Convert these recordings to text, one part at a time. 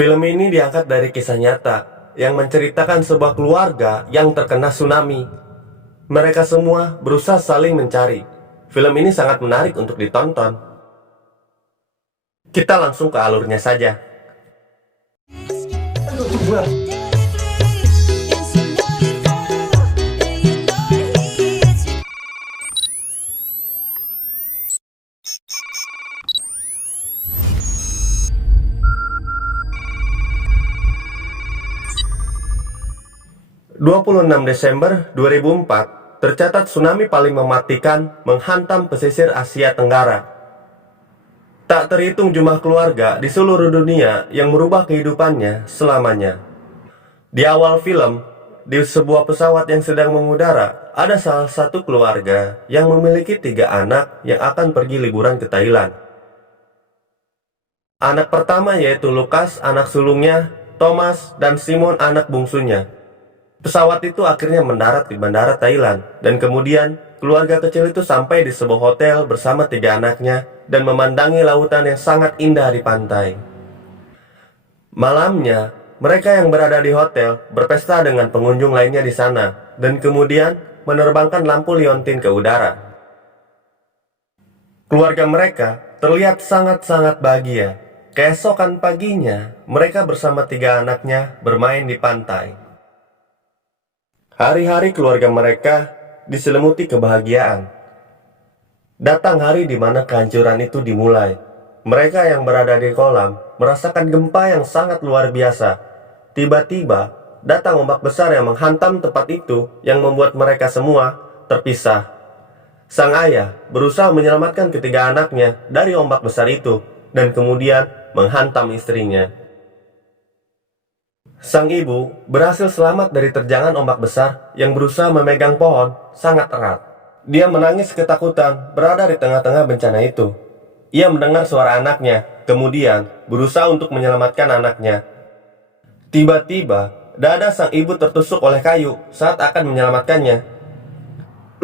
Film ini diangkat dari kisah nyata yang menceritakan sebuah keluarga yang terkena tsunami. Mereka semua berusaha saling mencari. Film ini sangat menarik untuk ditonton. Kita langsung ke alurnya saja. 26 Desember 2004, tercatat tsunami paling mematikan menghantam pesisir Asia Tenggara. Tak terhitung jumlah keluarga di seluruh dunia yang merubah kehidupannya selamanya. Di awal film, di sebuah pesawat yang sedang mengudara, ada salah satu keluarga yang memiliki 3 anak yang akan pergi liburan ke Thailand. Anak pertama yaitu Lukas, anak sulungnya, Thomas, dan Simon, anak bungsunya. Pesawat itu akhirnya mendarat di bandara Thailand, dan kemudian keluarga kecil itu sampai di sebuah hotel bersama 3 anaknya dan memandangi lautan yang sangat indah di pantai. Malamnya, mereka yang berada di hotel berpesta dengan pengunjung lainnya di sana, dan kemudian menerbangkan lampu liontin ke udara. Keluarga mereka terlihat sangat-sangat bahagia. Keesokan paginya, mereka bersama 3 anaknya bermain di pantai. Hari-hari keluarga mereka diselimuti kebahagiaan. Datang hari di mana kehancuran itu dimulai. Mereka yang berada di kolam merasakan gempa yang sangat luar biasa. Tiba-tiba datang ombak besar yang menghantam tempat itu yang membuat mereka semua terpisah. Sang ayah berusaha menyelamatkan ketiga anaknya dari ombak besar itu dan kemudian menghantam istrinya. Sang ibu berhasil selamat dari terjangan ombak besar yang berusaha memegang pohon sangat erat. Dia menangis ketakutan berada di tengah-tengah bencana itu. Ia mendengar suara anaknya, kemudian berusaha untuk menyelamatkan anaknya. Tiba-tiba, dada sang ibu tertusuk oleh kayu saat akan menyelamatkannya.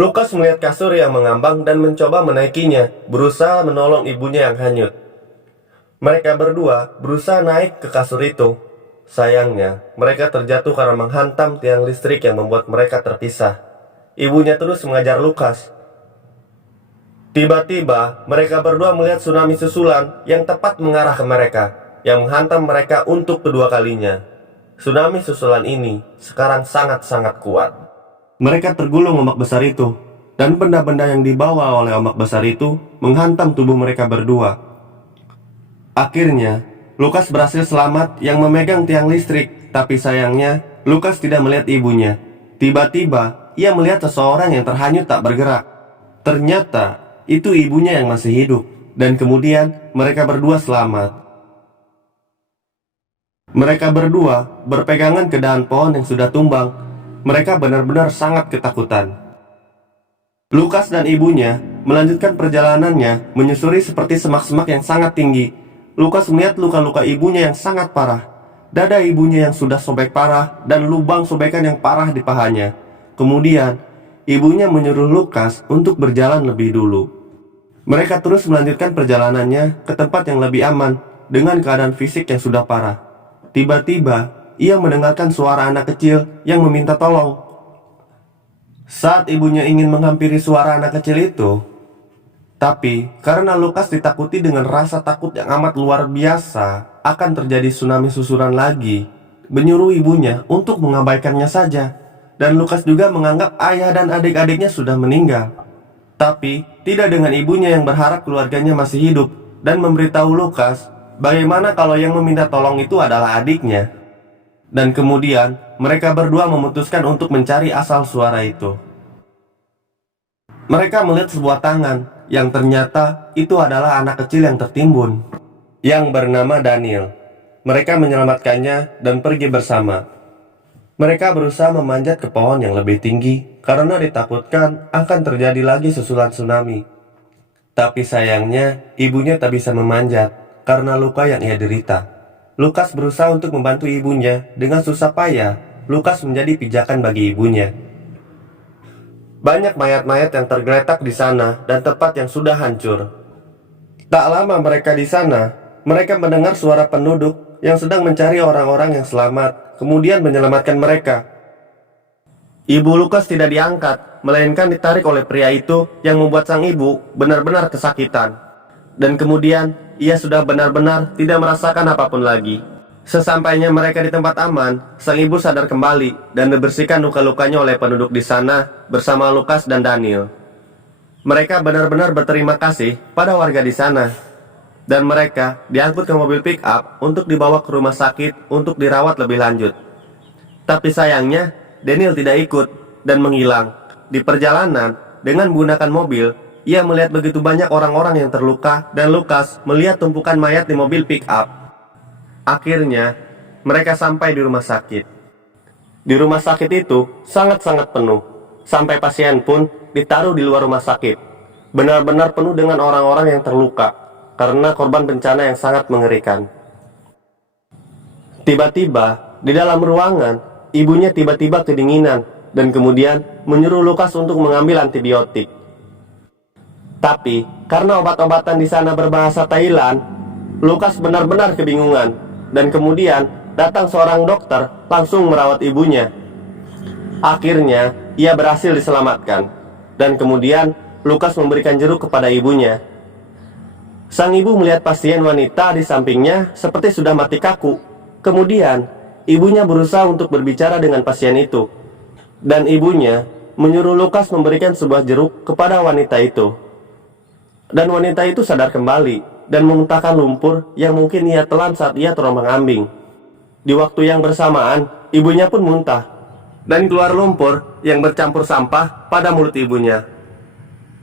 Lukas melihat kasur yang mengambang dan mencoba menaikinya, berusaha menolong ibunya yang hanyut. Mereka berdua berusaha naik ke kasur itu. Sayangnya, mereka terjatuh karena menghantam tiang listrik yang membuat mereka terpisah. Ibunya terus mengajar Lukas. Tiba-tiba, mereka berdua melihat tsunami susulan yang tepat mengarah ke mereka, yang menghantam mereka untuk kedua kalinya. Tsunami susulan ini sekarang sangat-sangat kuat. Mereka tergulung ombak besar itu, dan benda-benda yang dibawa oleh ombak besar itu menghantam tubuh mereka berdua. Akhirnya, Lukas berhasil selamat yang memegang tiang listrik, tapi sayangnya Lukas tidak melihat ibunya. Tiba-tiba ia melihat seseorang yang terhanyut tak bergerak. Ternyata itu ibunya yang masih hidup, dan kemudian mereka berdua selamat. Mereka berdua berpegangan ke dahan pohon yang sudah tumbang. Mereka benar-benar sangat ketakutan. Lukas dan ibunya melanjutkan perjalanannya menyusuri seperti semak-semak yang sangat tinggi. Lukas melihat luka-luka ibunya yang sangat parah. Dada ibunya yang sudah sobek parah dan lubang sobekan yang parah di pahanya. Kemudian, ibunya menyuruh Lukas untuk berjalan lebih dulu. Mereka terus melanjutkan perjalanannya ke tempat yang lebih aman dengan keadaan fisik yang sudah parah. Tiba-tiba, ia mendengarkan suara anak kecil yang meminta tolong. Saat ibunya ingin menghampiri suara anak kecil itu, tapi karena Lukas ditakuti dengan rasa takut yang amat luar biasa akan terjadi tsunami susulan lagi, menyuruh ibunya untuk mengabaikannya saja. Dan Lukas juga menganggap ayah dan adik-adiknya sudah meninggal. Tapi tidak dengan ibunya yang berharap keluarganya masih hidup dan memberitahu Lukas bagaimana kalau yang meminta tolong itu adalah adiknya. Dan kemudian mereka berdua memutuskan untuk mencari asal suara itu. Mereka melihat sebuah tangan yang ternyata itu adalah anak kecil yang tertimbun, yang bernama Daniel. Mereka menyelamatkannya dan pergi bersama. Mereka berusaha memanjat ke pohon yang lebih tinggi karena ditakutkan akan terjadi lagi susulan tsunami. Tapi sayangnya ibunya tak bisa memanjat karena luka yang ia derita. Lukas berusaha untuk membantu ibunya. Dengan susah payah, Lukas menjadi pijakan bagi ibunya. Banyak mayat-mayat yang tergeletak di sana dan tempat yang sudah hancur. Tak lama mereka di sana, mereka mendengar suara penduduk yang sedang mencari orang-orang yang selamat, kemudian menyelamatkan mereka. Ibu Lukas tidak diangkat, melainkan ditarik oleh pria itu yang membuat sang ibu benar-benar kesakitan. Dan kemudian, ia sudah benar-benar tidak merasakan apapun lagi. Sesampainya mereka di tempat aman, sang ibu sadar kembali dan dibersihkan luka-lukanya oleh penduduk di sana bersama Lukas dan Daniel. Mereka benar-benar berterima kasih pada warga di sana. Dan mereka diangkut ke mobil pick-up untuk dibawa ke rumah sakit untuk dirawat lebih lanjut. Tapi sayangnya, Daniel tidak ikut dan menghilang. Di perjalanan, dengan menggunakan mobil, ia melihat begitu banyak orang-orang yang terluka dan Lukas melihat tumpukan mayat di mobil pick-up. Akhirnya, mereka sampai di rumah sakit. Di rumah sakit itu sangat-sangat penuh. Sampai pasien pun ditaruh di luar rumah sakit. Benar-benar penuh dengan orang-orang yang terluka karena korban bencana yang sangat mengerikan. Tiba-tiba, di dalam ruangan, ibunya tiba-tiba kedinginan dan kemudian menyuruh Lukas untuk mengambil antibiotik. Tapi, karena obat-obatan di sana berbahasa Thailand, Lukas benar-benar kebingungan dan kemudian datang seorang dokter langsung merawat ibunya. Akhirnya, ia berhasil diselamatkan dan kemudian Lukas memberikan jeruk kepada ibunya. Sang ibu melihat pasien wanita di sampingnya seperti sudah mati kaku. Kemudian, ibunya berusaha untuk berbicara dengan pasien itu. Dan ibunya menyuruh Lukas memberikan sebuah jeruk kepada wanita itu. Dan wanita itu sadar kembali dan memuntahkan lumpur yang mungkin ia telan saat ia terombang-ambing. Di waktu yang bersamaan, ibunya pun muntah dan keluar lumpur yang bercampur sampah pada mulut ibunya.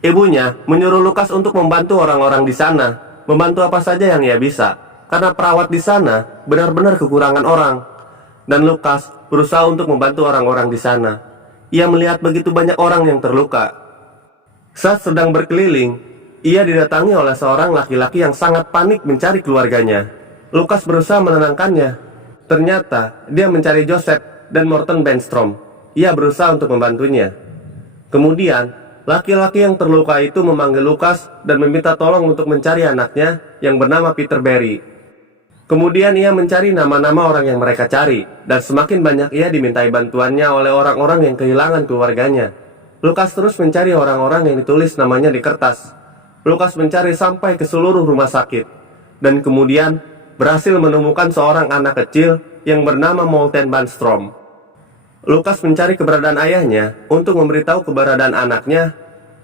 Ibunya menyuruh Lukas untuk membantu orang-orang di sana, membantu apa saja yang ia bisa, karena perawat di sana benar-benar kekurangan orang. Dan Lukas berusaha untuk membantu orang-orang di sana. Ia melihat begitu banyak orang yang terluka. Saat sedang berkeliling, ia didatangi oleh seorang laki-laki yang sangat panik mencari keluarganya. Lukas berusaha menenangkannya. Ternyata dia mencari Joseph dan Morten Benstrom. Ia berusaha untuk membantunya. Kemudian, laki-laki yang terluka itu memanggil Lukas dan meminta tolong untuk mencari anaknya yang bernama Peter Berry. Kemudian ia mencari nama-nama orang yang mereka cari, dan semakin banyak ia dimintai bantuannya oleh orang-orang yang kehilangan keluarganya. Lukas terus mencari orang-orang yang ditulis namanya di kertas. Lukas mencari sampai ke seluruh rumah sakit, dan kemudian berhasil menemukan seorang anak kecil yang bernama Morten Benstrom. Lukas mencari keberadaan ayahnya untuk memberitahu keberadaan anaknya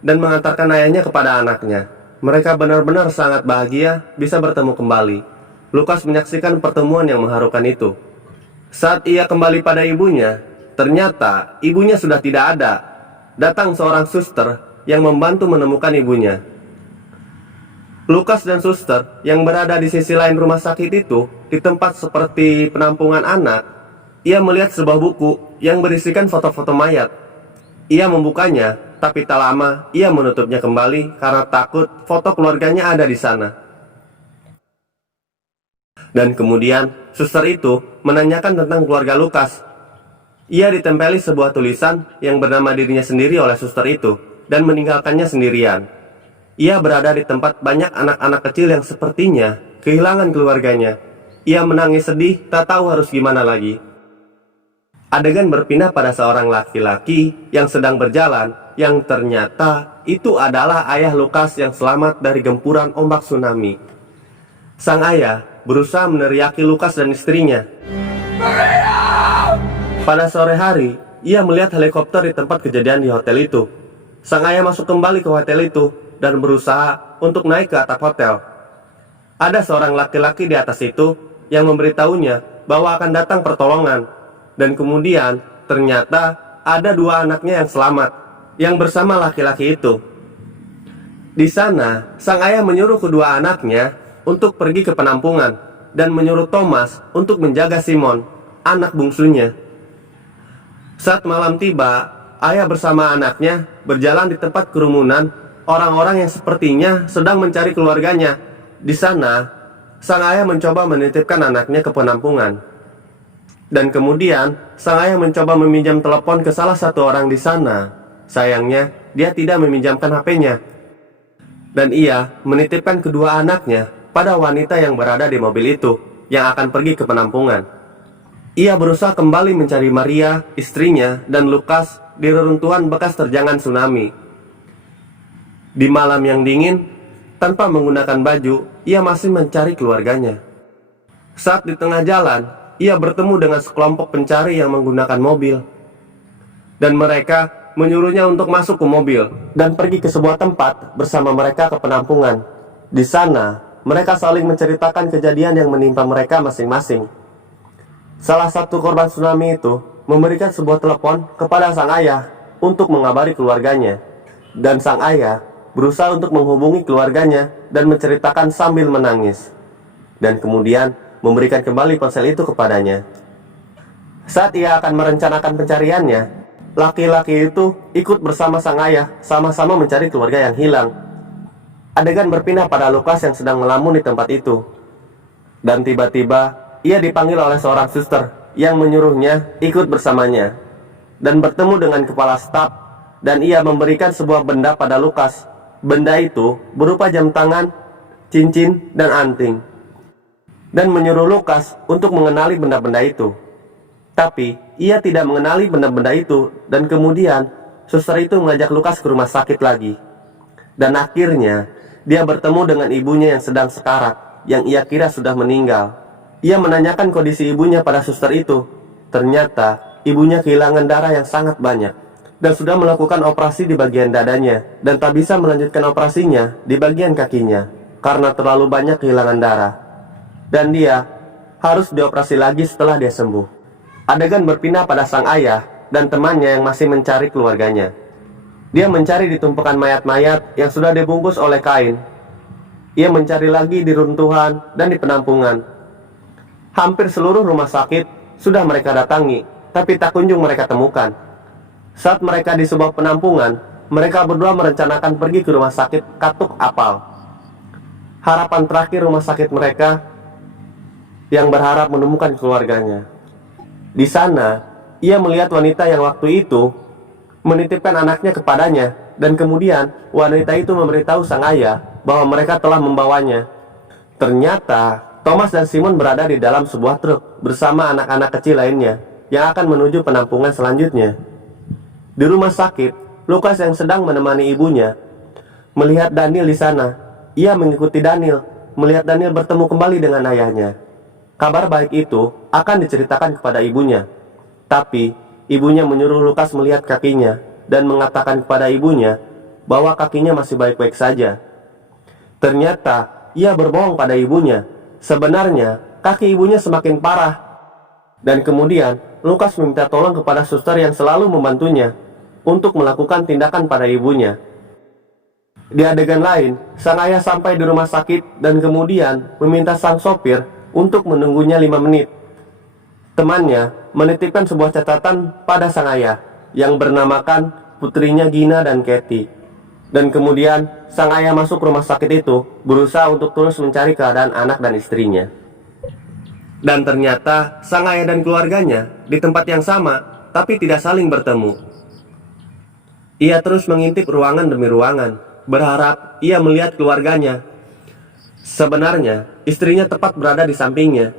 dan mengantarkan ayahnya kepada anaknya. Mereka benar-benar sangat bahagia bisa bertemu kembali. Lukas menyaksikan pertemuan yang mengharukan itu. Saat ia kembali pada ibunya, ternyata ibunya sudah tidak ada. Datang seorang suster yang membantu menemukan ibunya. Lukas dan suster yang berada di sisi lain rumah sakit itu, di tempat seperti penampungan anak, ia melihat sebuah buku yang berisikan foto-foto mayat. Ia membukanya, tapi tak lama ia menutupnya kembali karena takut foto keluarganya ada di sana. Dan kemudian suster itu menanyakan tentang keluarga Lukas. Ia ditempeli sebuah tulisan yang bernama dirinya sendiri oleh suster itu dan meninggalkannya sendirian. Ia berada di tempat banyak anak-anak kecil yang sepertinya kehilangan keluarganya. Ia menangis sedih, tak tahu harus gimana lagi. Adegan berpindah pada seorang laki-laki yang sedang berjalan, yang ternyata itu adalah ayah Lukas yang selamat dari gempuran ombak tsunami. Sang ayah berusaha meneriaki Lukas dan istrinya. Pada sore hari, ia melihat helikopter di tempat kejadian di hotel itu. Sang ayah masuk kembali ke hotel itu dan berusaha untuk naik ke atap hotel. Ada seorang laki-laki di atas itu yang memberitahunya bahwa akan datang pertolongan. Dan kemudian ternyata ada dua anaknya yang selamat, yang bersama laki-laki itu. Di sana, sang ayah menyuruh kedua anaknya untuk pergi ke penampungan dan menyuruh Thomas untuk menjaga Simon, anak bungsunya. Saat malam tiba, ayah bersama anaknya berjalan di tempat kerumunan orang-orang yang sepertinya sedang mencari keluarganya. Di sana, sang ayah mencoba menitipkan anaknya ke penampungan. Dan kemudian, sang ayah mencoba meminjam telepon ke salah satu orang di sana. Sayangnya, dia tidak meminjamkan HP-nya. Dan ia menitipkan kedua anaknya pada wanita yang berada di mobil itu yang akan pergi ke penampungan. Ia berusaha kembali mencari Maria, istrinya, dan Lukas di reruntuhan bekas terjangan tsunami. Di malam yang dingin, tanpa menggunakan baju, ia masih mencari keluarganya. Saat di tengah jalan, ia bertemu dengan sekelompok pencari yang menggunakan mobil. Dan mereka menyuruhnya untuk masuk ke mobil dan pergi ke sebuah tempat bersama mereka ke penampungan. Di sana, mereka saling menceritakan kejadian yang menimpa mereka masing-masing. Salah satu korban tsunami itu memberikan sebuah telepon kepada sang ayah untuk mengabari keluarganya. Dan sang ayah berusaha untuk menghubungi keluarganya dan menceritakan sambil menangis. Dan kemudian memberikan kembali ponsel itu kepadanya. Saat ia akan merencanakan pencariannya, laki-laki itu ikut bersama sang ayah sama-sama mencari keluarga yang hilang. Adegan berpindah pada Lukas yang sedang melamun di tempat itu. Dan tiba-tiba ia dipanggil oleh seorang suster yang menyuruhnya ikut bersamanya dan bertemu dengan kepala staf, dan ia memberikan sebuah benda pada Lukas. Benda itu berupa jam tangan, cincin, dan anting, dan menyuruh Lukas untuk mengenali benda-benda itu. Tapi ia tidak mengenali benda-benda itu, dan kemudian suster itu mengajak Lukas ke rumah sakit lagi. Dan akhirnya dia bertemu dengan ibunya yang sedang sekarat, yang ia kira sudah meninggal. Ia menanyakan kondisi ibunya pada suster itu. Ternyata ibunya kehilangan darah yang sangat banyak dan sudah melakukan operasi di bagian dadanya, dan tak bisa melanjutkan operasinya di bagian kakinya karena terlalu banyak kehilangan darah, dan dia harus dioperasi lagi setelah dia sembuh. Adegan berpindah pada sang ayah dan temannya yang masih mencari keluarganya. Dia mencari di tumpukan mayat-mayat yang sudah dibungkus oleh kain. Ia mencari lagi di runtuhan dan di penampungan. Hampir seluruh rumah sakit sudah mereka datangi, tapi tak kunjung mereka temukan. Saat mereka di sebuah penampungan, mereka berdua merencanakan pergi ke rumah sakit Katuk Apal. Harapan terakhir rumah sakit mereka yang berharap menemukan keluarganya. Di sana, ia melihat wanita yang waktu itu menitipkan anaknya kepadanya, dan kemudian wanita itu memberitahu sang ayah bahwa mereka telah membawanya. Ternyata Thomas dan Simon berada di dalam sebuah truk bersama anak-anak kecil lainnya yang akan menuju penampungan selanjutnya. Di rumah sakit, Lukas yang sedang menemani ibunya melihat Daniel di sana. Ia mengikuti Daniel, melihat Daniel bertemu kembali dengan ayahnya. Kabar baik itu akan diceritakan kepada ibunya. Tapi ibunya menyuruh Lukas melihat kakinya dan mengatakan kepada ibunya bahwa kakinya masih baik-baik saja. Ternyata ia berbohong pada ibunya. Sebenarnya kaki ibunya semakin parah. Dan kemudian Lukas meminta tolong kepada suster yang selalu membantunya untuk melakukan tindakan pada ibunya. Di adegan lain, sang ayah sampai di rumah sakit dan kemudian meminta sang sopir untuk menunggunya 5 menit. Temannya menitipkan sebuah catatan pada sang ayah yang bernamakan putrinya Gina dan Katie. Dan kemudian sang ayah masuk rumah sakit itu berusaha untuk terus mencari keadaan anak dan istrinya. Dan ternyata sang ayah dan keluarganya di tempat yang sama, tapi tidak saling bertemu. Ia terus mengintip ruangan demi ruangan, berharap ia melihat keluarganya. Sebenarnya istrinya tepat berada di sampingnya,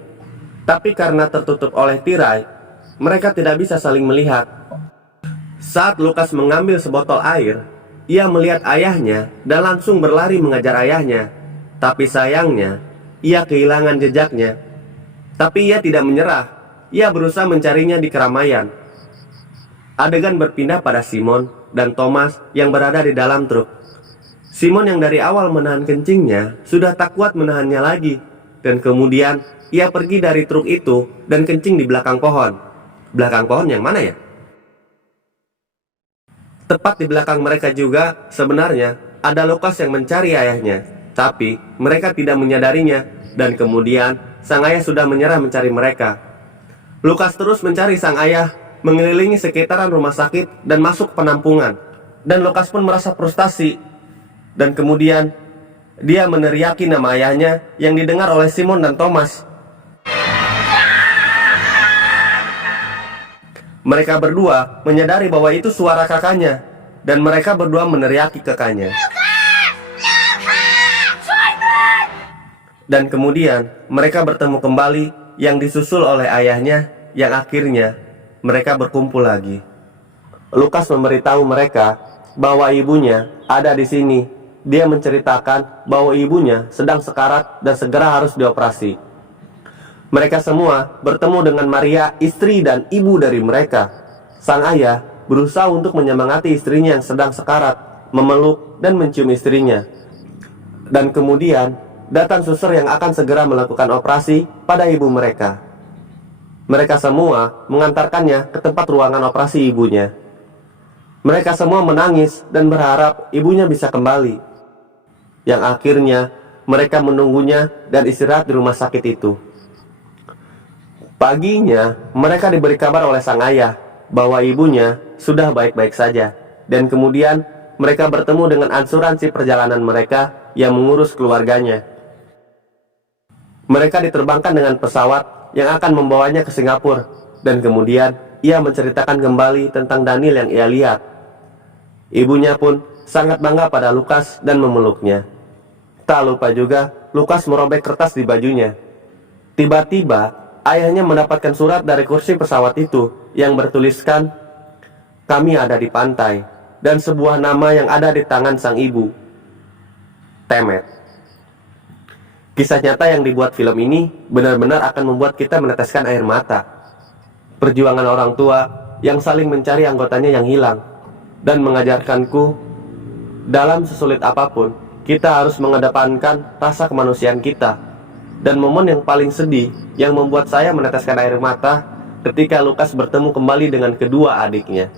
tapi karena tertutup oleh tirai, mereka tidak bisa saling melihat. Saat Lukas mengambil sebotol air, ia melihat ayahnya dan langsung berlari mengejar ayahnya. Tapi sayangnya, ia kehilangan jejaknya. Tapi ia tidak menyerah. Ia berusaha mencarinya di keramaian. Adegan berpindah pada Simon dan Thomas yang berada di dalam truk. Simon yang dari awal menahan kencingnya sudah tak kuat menahannya lagi. Dan kemudian ia pergi dari truk itu dan kencing di belakang pohon. Belakang pohon yang mana ya? Tepat di belakang mereka juga sebenarnya ada Lukas yang mencari ayahnya. Tapi mereka tidak menyadarinya. Dan kemudian sang ayah sudah menyerah mencari mereka. Lukas terus mencari sang ayah, mengelilingi sekitaran rumah sakit dan masuk penampungan. Dan Lukas pun merasa frustasi. Dan kemudian dia meneriaki nama ayahnya yang didengar oleh Simon dan Thomas. Mereka berdua menyadari bahwa itu suara kakaknya, dan mereka berdua meneriaki kakaknya. Dan kemudian mereka bertemu kembali yang disusul oleh ayahnya, yang akhirnya mereka berkumpul lagi. Lukas memberitahu mereka bahwa ibunya ada di sini. Dia menceritakan bahwa ibunya sedang sekarat dan segera harus dioperasi. Mereka semua bertemu dengan Maria, istri dan ibu dari mereka. Sang ayah berusaha untuk menyemangati istrinya yang sedang sekarat, memeluk dan mencium istrinya. Dan kemudian datang suster yang akan segera melakukan operasi pada ibu mereka. Mereka semua mengantarkannya ke tempat ruangan operasi ibunya. Mereka semua menangis dan berharap ibunya bisa kembali. Yang akhirnya mereka menunggunya dan istirahat di rumah sakit itu. Paginya mereka diberi kabar oleh sang ayah bahwa ibunya sudah baik-baik saja. Dan kemudian mereka bertemu dengan asuransi perjalanan mereka yang mengurus keluarganya. Mereka diterbangkan dengan pesawat yang akan membawanya ke Singapura. Dan kemudian ia menceritakan kembali tentang Daniel yang ia lihat. Ibunya pun sangat bangga pada Lukas dan memeluknya. Tak lupa juga Lukas merobek kertas di bajunya. Tiba-tiba ayahnya mendapatkan surat dari kursi pesawat itu yang bertuliskan, "Kami ada di pantai," dan sebuah nama yang ada di tangan sang ibu, Temet. Kisah nyata yang dibuat film ini benar-benar akan membuat kita meneteskan air mata. Perjuangan orang tua yang saling mencari anggotanya yang hilang, dan mengajarkanku, dalam sesulit apapun, kita harus mengedepankan rasa kemanusiaan kita. Dan momen yang paling sedih yang membuat saya meneteskan air mata ketika Lukas bertemu kembali dengan kedua adiknya.